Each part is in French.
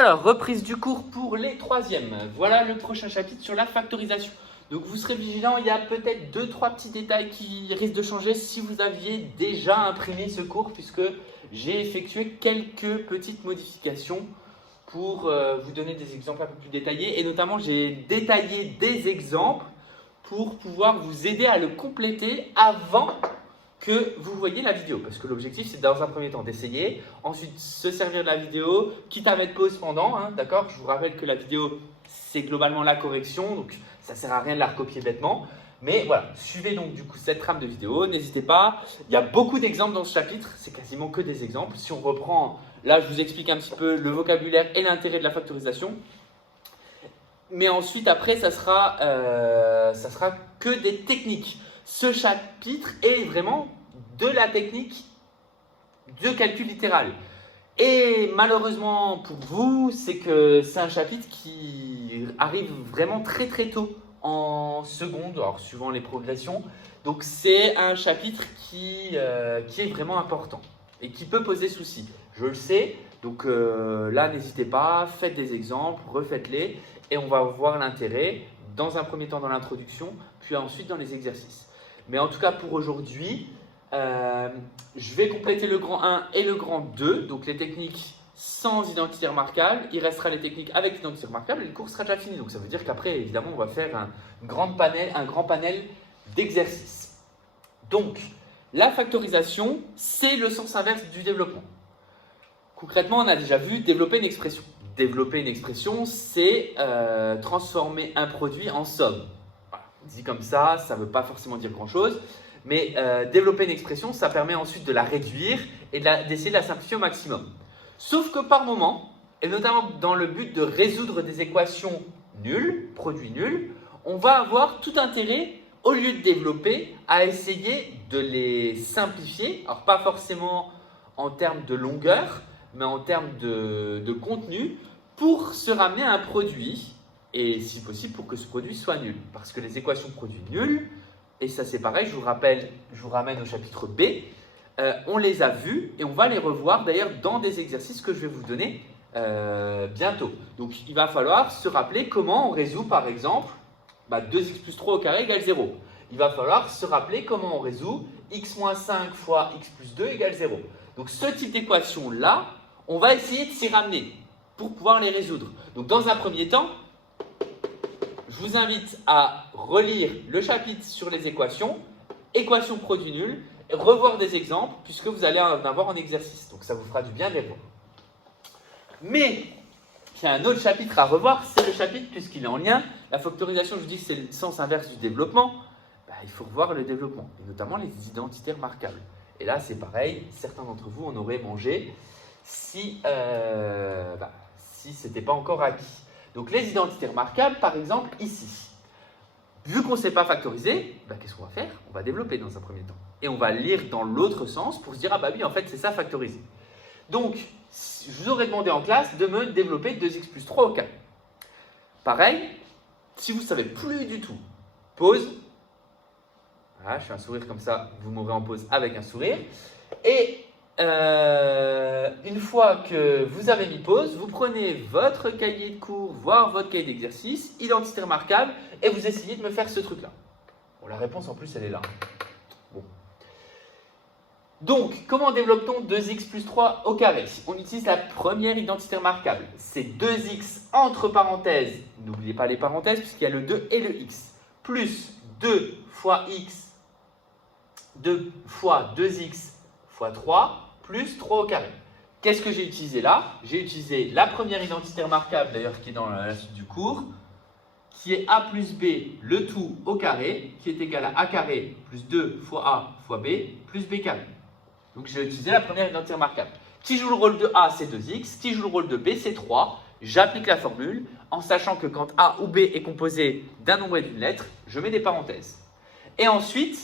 Alors, reprise du cours pour les troisièmes. Voilà le prochain chapitre sur la factorisation. Donc, vous serez vigilant, il y a peut-être 2-3 petits détails qui risquent de changer si vous aviez déjà imprimé ce cours, puisque j'ai effectué quelques petites modifications pour vous donner des exemples un peu plus détaillés. Et notamment, j'ai détaillé des exemples pour pouvoir vous aider à le compléter avant que vous voyez la vidéo, parce que l'objectif c'est dans un premier temps d'essayer, ensuite se servir de la vidéo, quitte à mettre pause pendant, d'accord. Je vous rappelle que la vidéo c'est globalement la correction, donc ça sert à rien de la recopier bêtement, mais voilà, suivez donc du coup cette trame de vidéo, n'hésitez pas, il y a beaucoup d'exemples dans ce chapitre, c'est quasiment que des exemples. Si on reprend, là je vous explique un petit peu le vocabulaire et l'intérêt de la factorisation, mais ensuite après ça sera que des techniques. Ce chapitre est vraiment de la technique de calcul littéral. Et malheureusement pour vous, c'est que c'est un chapitre qui arrive vraiment très très tôt en seconde, alors suivant les progressions. Donc c'est un chapitre qui est vraiment important et qui peut poser souci. Je le sais, donc là n'hésitez pas, faites des exemples, refaites-les et on va voir l'intérêt dans un premier temps dans l'introduction, puis ensuite dans les exercices. Mais en tout cas, pour aujourd'hui, je vais compléter le grand 1 et le grand 2, donc les techniques sans identité remarquable. Il restera les techniques avec identité remarquable et le cours sera déjà fini. Donc ça veut dire qu'après, évidemment, on va faire un grand panel d'exercices. Donc, la factorisation, c'est le sens inverse du développement. Concrètement, on a déjà vu développer une expression. Développer une expression, c'est transformer un produit en somme. Dit comme ça ne veut pas forcément dire grand-chose, mais développer une expression, ça permet ensuite de la réduire et d'essayer de la simplifier au maximum. Sauf que par moment, et notamment dans le but de résoudre des équations nulles, produits nuls, on va avoir tout intérêt, au lieu de développer, à essayer de les simplifier. Alors pas forcément en termes de longueur, mais en termes de contenu, pour se ramener à un produit. Et si possible pour que ce produit soit nul. Parce que les équations de produits nuls, et ça c'est pareil, je vous ramène au chapitre B, on les a vues et on va les revoir d'ailleurs dans des exercices que je vais vous donner bientôt. Donc il va falloir se rappeler comment on résout par exemple 2x plus 3 au carré égale 0. Il va falloir se rappeler comment on résout x moins 5 fois x plus 2 égale 0. Donc ce type d'équation là, on va essayer de s'y ramener pour pouvoir les résoudre. Donc dans un premier temps, je vous invite à relire le chapitre sur les équations produit nul, et revoir des exemples, puisque vous allez en avoir en exercice. Donc ça vous fera du bien de les voir. Mais il y a un autre chapitre à revoir, c'est le chapitre, puisqu'il est en lien. La factorisation, je vous dis, c'est le sens inverse du développement. Il faut revoir le développement, et notamment les identités remarquables. Et là, c'est pareil, certains d'entre vous en auraient mangé si ce n'était pas encore acquis. Donc les identités remarquables, par exemple, ici. Vu qu'on ne sait pas factoriser, qu'est-ce qu'on va faire? On va développer dans un premier temps. Et on va lire dans l'autre sens pour se dire, oui, en fait, c'est ça factoriser. Donc, je vous aurais demandé en classe de me développer 2x plus 3 au carré. Pareil, si vous ne savez plus du tout, pause. Voilà, je fais un sourire comme ça, vous m'aurez en pause avec un sourire. Et une fois que vous avez mis pause, vous prenez votre cahier de cours, voire votre cahier d'exercice, identité remarquable, et vous essayez de me faire ce truc-là. Bon, la réponse en plus, elle est là. Bon. Donc, comment développe-t-on 2x plus 3 au carré? On utilise la première identité remarquable. C'est 2x entre parenthèses, n'oubliez pas les parenthèses puisqu'il y a le 2 et le x, plus 2 fois x, 2 fois 2x fois 3, plus 3 au carré. Qu'est-ce que j'ai utilisé là? J'ai utilisé la première identité remarquable, d'ailleurs qui est dans la suite du cours, qui est a plus b, le tout au carré, qui est égal à a carré plus 2 fois a fois b, plus b carré. Donc j'ai utilisé la première identité remarquable. Qui joue le rôle de a, c'est 2x, qui joue le rôle de b, c'est 3. J'applique la formule en sachant que quand a ou b est composé d'un nombre et d'une lettre, je mets des parenthèses. Et ensuite,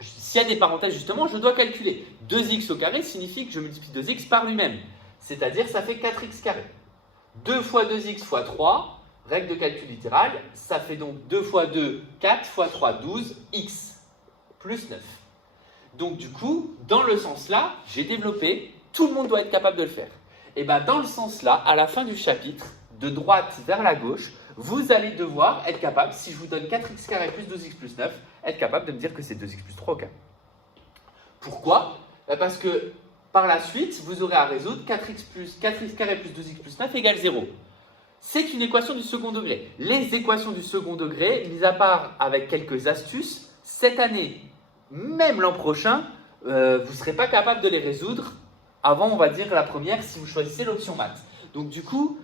s'il y a des parenthèses, justement, je dois calculer. 2x au carré signifie que je multiplie 2x par lui-même. C'est-à-dire, ça fait 4x carré. 2 fois 2x fois 3, règle de calcul littéral, ça fait donc 2 fois 2, 4 fois 3, 12, x, plus 9. Donc du coup, dans le sens là, j'ai développé, tout le monde doit être capable de le faire. Et bien dans le sens là, à la fin du chapitre, de droite vers la gauche, vous allez devoir être capable, si je vous donne 4x carré plus 12x plus 9, être capable de me dire que c'est 2x plus 3 au carré. Pourquoi? Parce que par la suite, vous aurez à résoudre 4x carré plus 2x plus 9 égale 0. C'est une équation du second degré. Les équations du second degré, mis à part avec quelques astuces, cette année, même l'an prochain, vous ne serez pas capable de les résoudre avant, on va dire, la première si vous choisissez l'option maths. Donc du coup,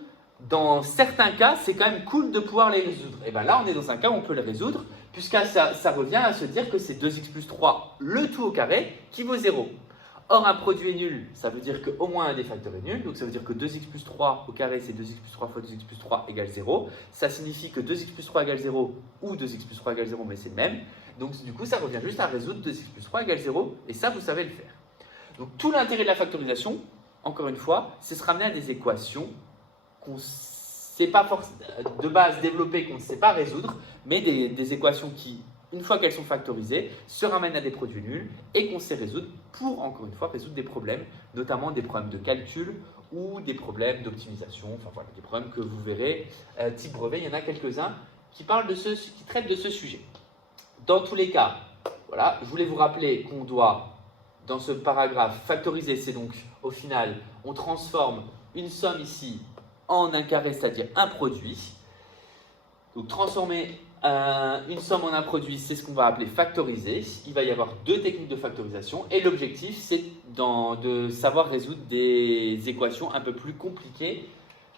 dans certains cas, c'est quand même cool de pouvoir les résoudre. Et bien là, on est dans un cas où on peut les résoudre, puisque ça revient à se dire que c'est 2x plus 3, le tout au carré, qui vaut 0. Or, un produit est nul, ça veut dire qu'au moins un des facteurs est nul. Donc, ça veut dire que 2x plus 3 au carré, c'est 2x plus 3 fois 2x plus 3 égale 0. Ça signifie que 2x plus 3 égale 0 ou 2x plus 3 égale 0, mais c'est le même. Donc, du coup, ça revient juste à résoudre 2x plus 3 égale 0. Et ça, vous savez le faire. Donc, tout l'intérêt de la factorisation, encore une fois, c'est se ramener à des équations qu'on ne sait pas de base développer, qu'on ne sait pas résoudre, mais des équations qui, une fois qu'elles sont factorisées, se ramènent à des produits nuls et qu'on sait résoudre pour, encore une fois, résoudre des problèmes, notamment des problèmes de calcul ou des problèmes d'optimisation, enfin voilà, des problèmes que vous verrez. Type brevet, il y en a quelques-uns qui traitent de ce sujet. Dans tous les cas, voilà, je voulais vous rappeler qu'on doit, dans ce paragraphe, factoriser, c'est donc, au final, on transforme une somme ici en un carré, c'est-à-dire un produit. Donc, transformer une somme en un produit, c'est ce qu'on va appeler factoriser. Il va y avoir deux techniques de factorisation et l'objectif, c'est de savoir résoudre des équations un peu plus compliquées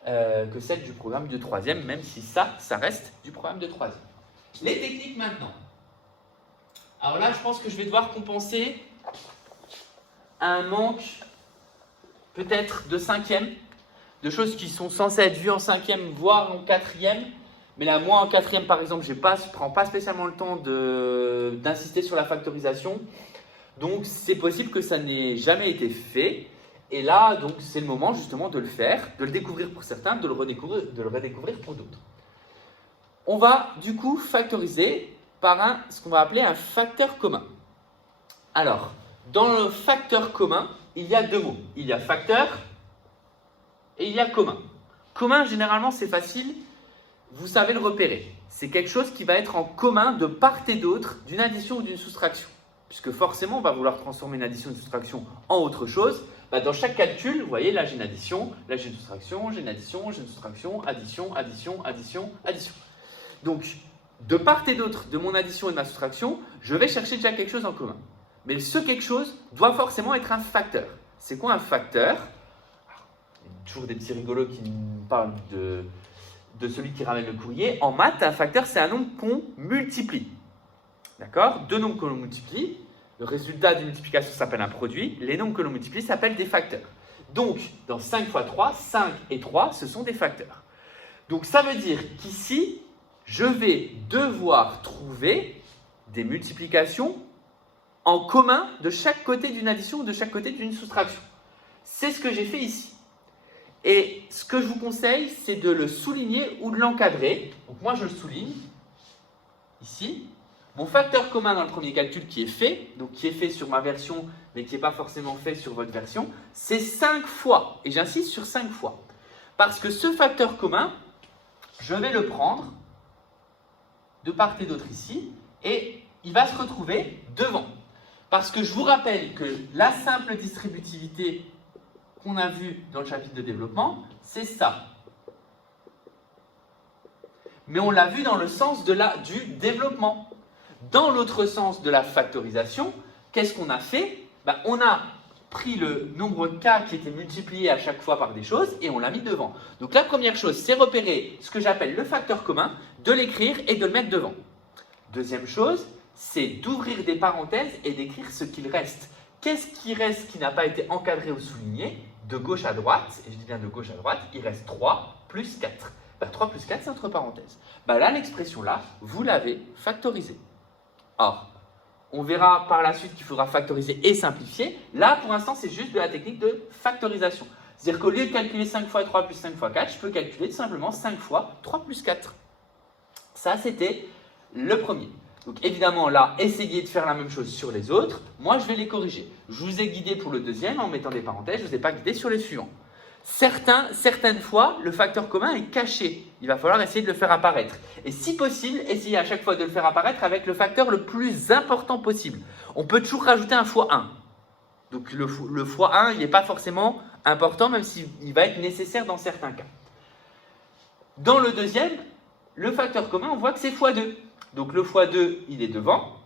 que celles du programme de 3e, même si ça reste du programme de 3e. Les techniques maintenant. Alors là, je pense que je vais devoir compenser un manque peut-être de 5e, de choses qui sont censées être vues en 5e, voire en 4e. Mais là, moi, en 4e, par exemple, je ne prends pas spécialement le temps d'insister sur la factorisation. Donc, c'est possible que ça n'ait jamais été fait. Et là, donc, c'est le moment justement de le faire, de le découvrir pour certains, de le redécouvrir pour d'autres. On va du coup factoriser par ce qu'on va appeler un facteur commun. Alors, dans le facteur commun, il y a deux mots. Il y a facteur et il y a commun. Commun, généralement, c'est facile. Vous savez le repérer. C'est quelque chose qui va être en commun de part et d'autre d'une addition ou d'une soustraction. Puisque forcément, on va vouloir transformer une addition ou une soustraction en autre chose. Dans chaque calcul, vous voyez, là j'ai une addition, là j'ai une soustraction, j'ai une addition, j'ai une soustraction, addition, addition, addition, addition. Donc, de part et d'autre de mon addition et de ma soustraction, je vais chercher déjà quelque chose en commun. Mais ce quelque chose doit forcément être un facteur. C'est quoi un facteur? Il y a toujours des petits rigolos qui me parlent de celui qui ramène le courrier. En maths, un facteur, c'est un nombre qu'on multiplie. D'accord? Deux nombres que l'on multiplie. Le résultat d'une multiplication s'appelle un produit. Les nombres que l'on multiplie s'appellent des facteurs. Donc, dans 5 fois 3, 5 et 3, ce sont des facteurs. Donc, ça veut dire qu'ici, je vais devoir trouver des multiplications en commun de chaque côté d'une addition ou de chaque côté d'une soustraction. C'est ce que j'ai fait ici. Et ce que je vous conseille, c'est de le souligner ou de l'encadrer. Donc moi, je le souligne ici. Mon facteur commun dans le premier calcul qui est fait, donc qui est fait sur ma version, mais qui n'est pas forcément fait sur votre version, c'est 5 fois. Et j'insiste sur 5 fois. Parce que ce facteur commun, je vais le prendre de part et d'autre ici, et il va se retrouver devant. Parce que je vous rappelle que la simple distributivité qu'on a vu dans le chapitre de développement, c'est ça. Mais on l'a vu dans le sens du développement. Dans l'autre sens de la factorisation, qu'est-ce qu'on a fait? On a pris le nombre k qui était multiplié à chaque fois par des choses et on l'a mis devant. Donc la première chose, c'est repérer ce que j'appelle le facteur commun, de l'écrire et de le mettre devant. Deuxième chose, c'est d'ouvrir des parenthèses et d'écrire ce qu'il reste. Qu'est-ce qui reste qui n'a pas été encadré ou souligné? De gauche à droite, et je dis bien de gauche à droite, il reste 3 plus 4. 3 plus 4, c'est entre parenthèses. Là, l'expression là, vous l'avez factorisée. Or, on verra par la suite qu'il faudra factoriser et simplifier. Là, pour l'instant, c'est juste de la technique de factorisation. C'est-à-dire qu'au lieu de calculer 5 fois 3 plus 5 fois 4, je peux calculer tout simplement 5 fois 3 plus 4. Ça, c'était le premier. Donc évidemment, là, essayez de faire la même chose sur les autres. Moi, je vais les corriger. Je vous ai guidé pour le deuxième en mettant des parenthèses. Je ne vous ai pas guidé sur les suivants. Certaines fois, le facteur commun est caché. Il va falloir essayer de le faire apparaître. Et si possible, essayez à chaque fois de le faire apparaître avec le facteur le plus important possible. On peut toujours rajouter un fois 1. Donc le fois 1, il n'est pas forcément important, même s'il va être nécessaire dans certains cas. Dans le deuxième, le facteur commun, on voit que c'est fois 2. Donc le fois 2, il est devant.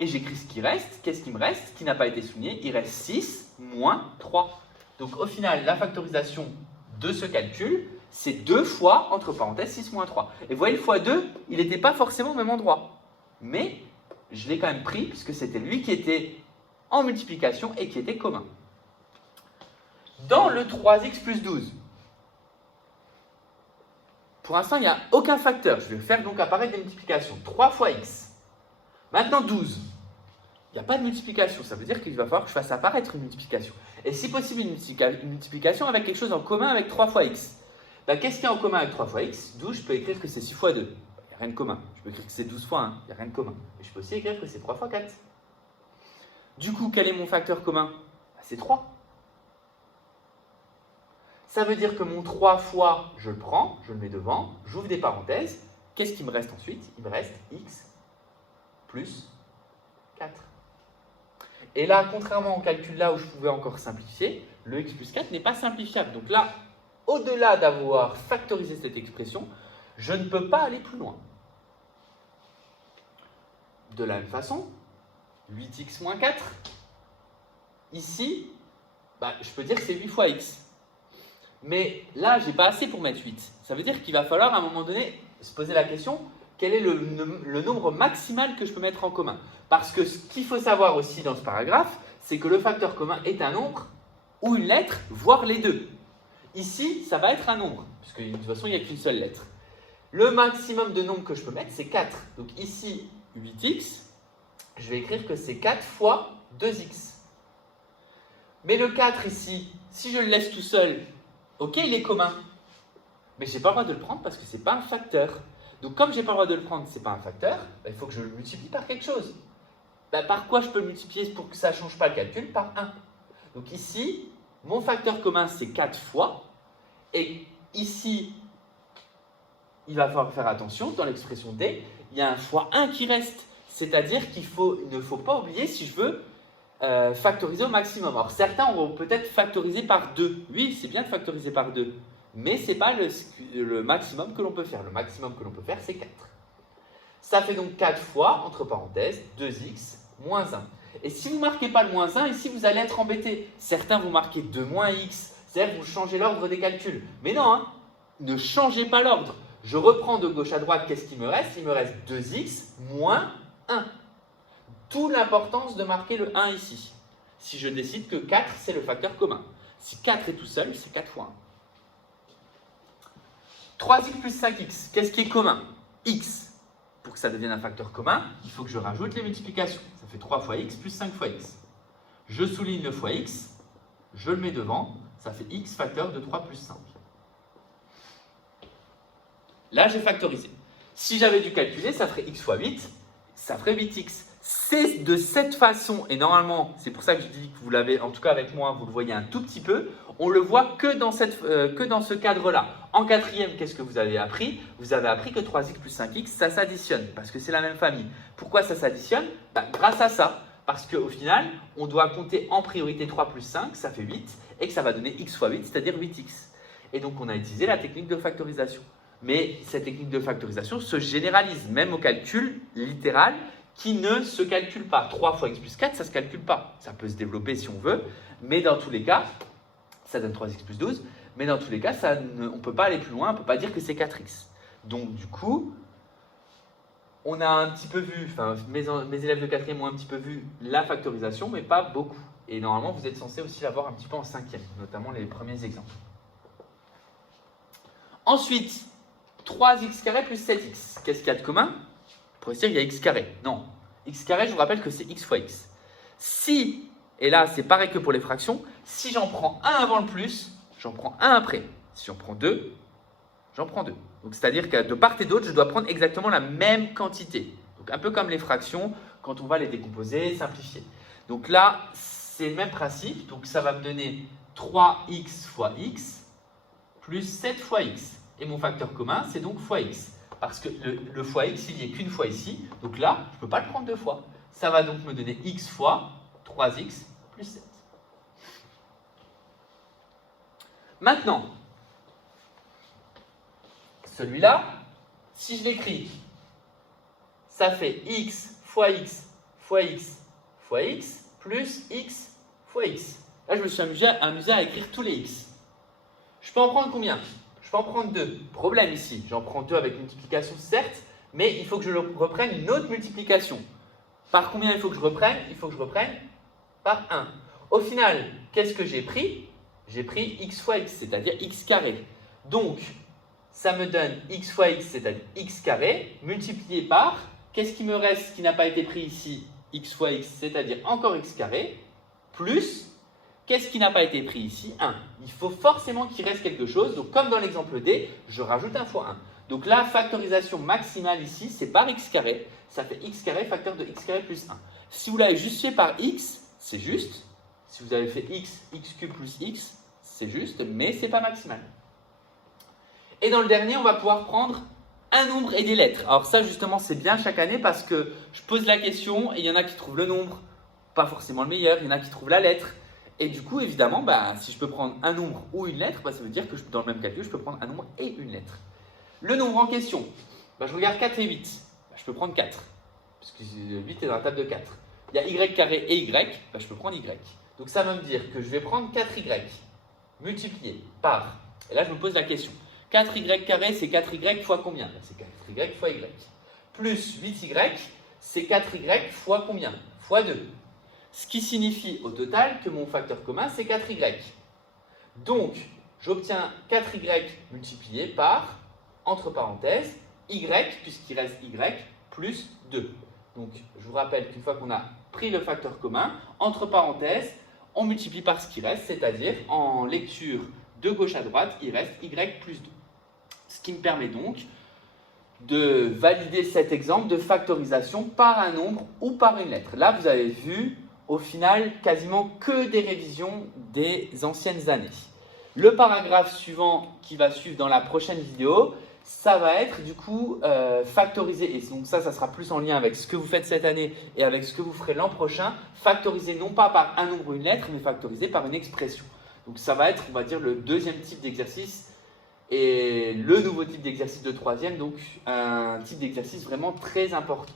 Et j'écris ce qui reste. Qu'est-ce qui me reste? Qui n'a pas été souligné? Il reste 6 moins 3. Donc au final, la factorisation de ce calcul, c'est 2 fois, entre parenthèses, 6 moins 3. Et vous voyez, le fois 2, il n'était pas forcément au même endroit. Mais je l'ai quand même pris, puisque c'était lui qui était en multiplication et qui était commun. Dans le 3x plus 12, pour l'instant, il n'y a aucun facteur. Je vais faire donc apparaître des multiplications. 3 fois x. Maintenant 12. Il n'y a pas de multiplication. Ça veut dire qu'il va falloir que je fasse apparaître une multiplication. Et si possible, une multiplication avec quelque chose en commun avec 3 fois x. Ben, qu'est-ce qu'il y a en commun avec 3 fois x? 12, je peux écrire que c'est 6 fois 2. Il n'y a rien de commun. Je peux écrire que c'est 12 fois 1. Il n'y a rien de commun. Et je peux aussi écrire que c'est 3 fois 4. Du coup, quel est mon facteur commun? Ben, c'est 3. Ça veut dire que mon 3 fois, je le prends, je le mets devant, j'ouvre des parenthèses. Qu'est-ce qui me reste ensuite? Il me reste x plus 4. Et là, contrairement au calcul là où je pouvais encore simplifier, le x plus 4 n'est pas simplifiable. Donc là, au-delà d'avoir factorisé cette expression, je ne peux pas aller plus loin. De la même façon, 8x moins 4, ici, bah, je peux dire que c'est 8 fois x. Mais là, je n'ai pas assez pour mettre 8. Ça veut dire qu'il va falloir à un moment donné se poser la question, quel est le nombre maximal que je peux mettre en commun? Parce que ce qu'il faut savoir aussi dans ce paragraphe, c'est que le facteur commun est un nombre ou une lettre, voire les deux. Ici, ça va être un nombre, puisque de toute façon, il n'y a qu'une seule lettre. Le maximum de nombre que je peux mettre, c'est 4. Donc ici, 8x, je vais écrire que c'est 4 fois 2x. Mais le 4 ici, si je le laisse tout seul, ok, il est commun. Mais je n'ai pas le droit de le prendre parce que ce n'est pas un facteur. Donc comme je n'ai pas le droit de le prendre, ce n'est pas un facteur, il faut que je le multiplie par quelque chose. Par quoi je peux le multiplier pour que ça ne change pas le calcul? Par 1. Donc ici, mon facteur commun, c'est 4 fois. Et ici, il va falloir faire attention, dans l'expression D, il y a un fois 1 qui reste. C'est-à-dire qu'il ne faut pas oublier si je veux factoriser au maximum. Alors certains vont peut-être factoriser par 2. Oui, c'est bien de factoriser par 2. Mais ce n'est pas le maximum que l'on peut faire. Le maximum que l'on peut faire, c'est 4. Ça fait donc 4 fois, entre parenthèses, 2x moins 1. Et si vous ne marquez pas le moins 1, ici, vous allez être embêté. Certains vous marquez 2 moins x, c'est-à-dire vous changez l'ordre des calculs. Mais non, hein, ne changez pas l'ordre. Je reprends de gauche à droite, qu'est-ce qu'il me reste? Il me reste 2x moins 1. D'où l'importance de marquer le 1 ici. Si je décide que 4, c'est le facteur commun. Si 4 est tout seul, c'est 4 fois 1. 3x plus 5x, qu'est-ce qui est commun? X. Pour que ça devienne un facteur commun, il faut que je rajoute les multiplications. Ça fait 3 fois x plus 5 fois x. Je souligne le fois x, je le mets devant, ça fait x facteur de 3 plus 5. Là, j'ai factorisé. Si j'avais dû calculer, ça ferait x fois 8, ça ferait 8x. C'est de cette façon, et normalement, c'est pour ça que je dis que vous l'avez, en tout cas avec moi, vous le voyez un tout petit peu, on le voit que dans ce cadre-là. En quatrième, qu'est-ce que vous avez appris? Vous avez appris que 3x plus 5x, ça s'additionne, parce que c'est la même famille. Pourquoi ça s'additionne? Grâce à ça, parce qu'au final, on doit compter en priorité 3 plus 5, ça fait 8, et que ça va donner x fois 8, c'est-à-dire 8x. Et donc, on a utilisé la technique de factorisation. Mais cette technique de factorisation se généralise, même au calcul littéral, qui ne se calcule pas. 3 fois x plus 4, ça ne se calcule pas. Ça peut se développer si on veut, mais dans tous les cas, ça donne 3x plus 12, mais dans tous les cas, on ne peut pas aller plus loin, on ne peut pas dire que c'est 4x. Donc du coup, on a un petit peu vu, enfin mes élèves de 4e ont un petit peu vu la factorisation, mais pas beaucoup. Et normalement, vous êtes censé aussi l'avoir un petit peu en 5e, notamment les premiers exemples. Ensuite, 3x carré plus 7x. Qu'est-ce qu'il y a de commun? Pour dire qu'il y a x carré. Non. X carré, je vous rappelle que c'est x fois x. Si, et là c'est pareil que pour les fractions, si j'en prends un avant le plus, j'en prends un après. Si j'en prends deux, j'en prends deux. Donc c'est-à-dire que de part et d'autre, je dois prendre exactement la même quantité. Donc un peu comme les fractions, quand on va les décomposer, simplifier. Donc là, c'est le même principe. Donc ça va me donner 3x fois x plus 7 fois x. Et mon facteur commun, c'est donc fois x. Parce que le fois x, il n'y est qu'une fois ici. Donc là, je ne peux pas le prendre deux fois. Ça va donc me donner x fois 3x plus 7. Maintenant, celui-là, si je l'écris, ça fait x fois x fois x fois x plus x fois x. Là, je me suis amusé à écrire tous les x. Je peux en prendre combien? Je peux en prendre 2. Problème ici, j'en prends 2 avec multiplication, certes, mais il faut que je reprenne une autre multiplication. Par combien il faut que je reprenne? Il faut que je reprenne par 1. Au final, qu'est-ce que j'ai pris? J'ai pris x fois x, c'est-à-dire x carré. Donc, ça me donne x fois x, c'est-à-dire x carré, multiplié par, qu'est-ce qui me reste qui n'a pas été pris ici? X fois x, c'est-à-dire encore x carré, plus, qu'est-ce qui n'a pas été pris ici? 1. Il faut forcément qu'il reste quelque chose. Donc, comme dans l'exemple D, je rajoute 1 fois 1. Donc, la factorisation maximale ici, c'est par x carré. Ça fait x carré facteur de x carré plus 1. Si vous l'avez juste fait par x, c'est juste. Si vous avez fait x cube plus x, c'est juste, mais ce n'est pas maximal. Et dans le dernier, on va pouvoir prendre un nombre et des lettres. Alors ça, justement, c'est bien chaque année parce que je pose la question et il y en a qui trouvent le nombre, pas forcément le meilleur, il y en a qui trouvent la lettre. Et du coup, évidemment, si je peux prendre un nombre ou une lettre, ça veut dire que dans le même calcul, je peux prendre un nombre et une lettre. Le nombre en question, je regarde 4 et 8. Je peux prendre 4, parce que 8 est dans la table de 4. Il y a y carré et y, je peux prendre y. Donc ça va me dire que je vais prendre 4y multiplié par, et là je me pose la question, 4y carré c'est 4y fois combien? C'est 4y fois y. Plus 8y, c'est 4y fois combien? Fois 2. Ce qui signifie au total que mon facteur commun c'est 4y. Donc j'obtiens 4y multiplié par, entre parenthèses, y, puisqu'il reste y, plus 2. Donc, je vous rappelle qu'une fois qu'on a pris le facteur commun, entre parenthèses, on multiplie par ce qui reste, c'est-à-dire en lecture de gauche à droite, il reste y plus 2. Ce qui me permet donc de valider cet exemple de factorisation par un nombre ou par une lettre. Là, vous avez vu, au final, quasiment que des révisions des anciennes années. Le paragraphe suivant qui va suivre dans la prochaine vidéo, ça va être du coup factorisé, et donc ça sera plus en lien avec ce que vous faites cette année et avec ce que vous ferez l'an prochain, factorisé non pas par un nombre ou une lettre, mais factorisé par une expression. Donc ça va être, on va dire, le deuxième type d'exercice et le nouveau type d'exercice de troisième, donc un type d'exercice vraiment très important.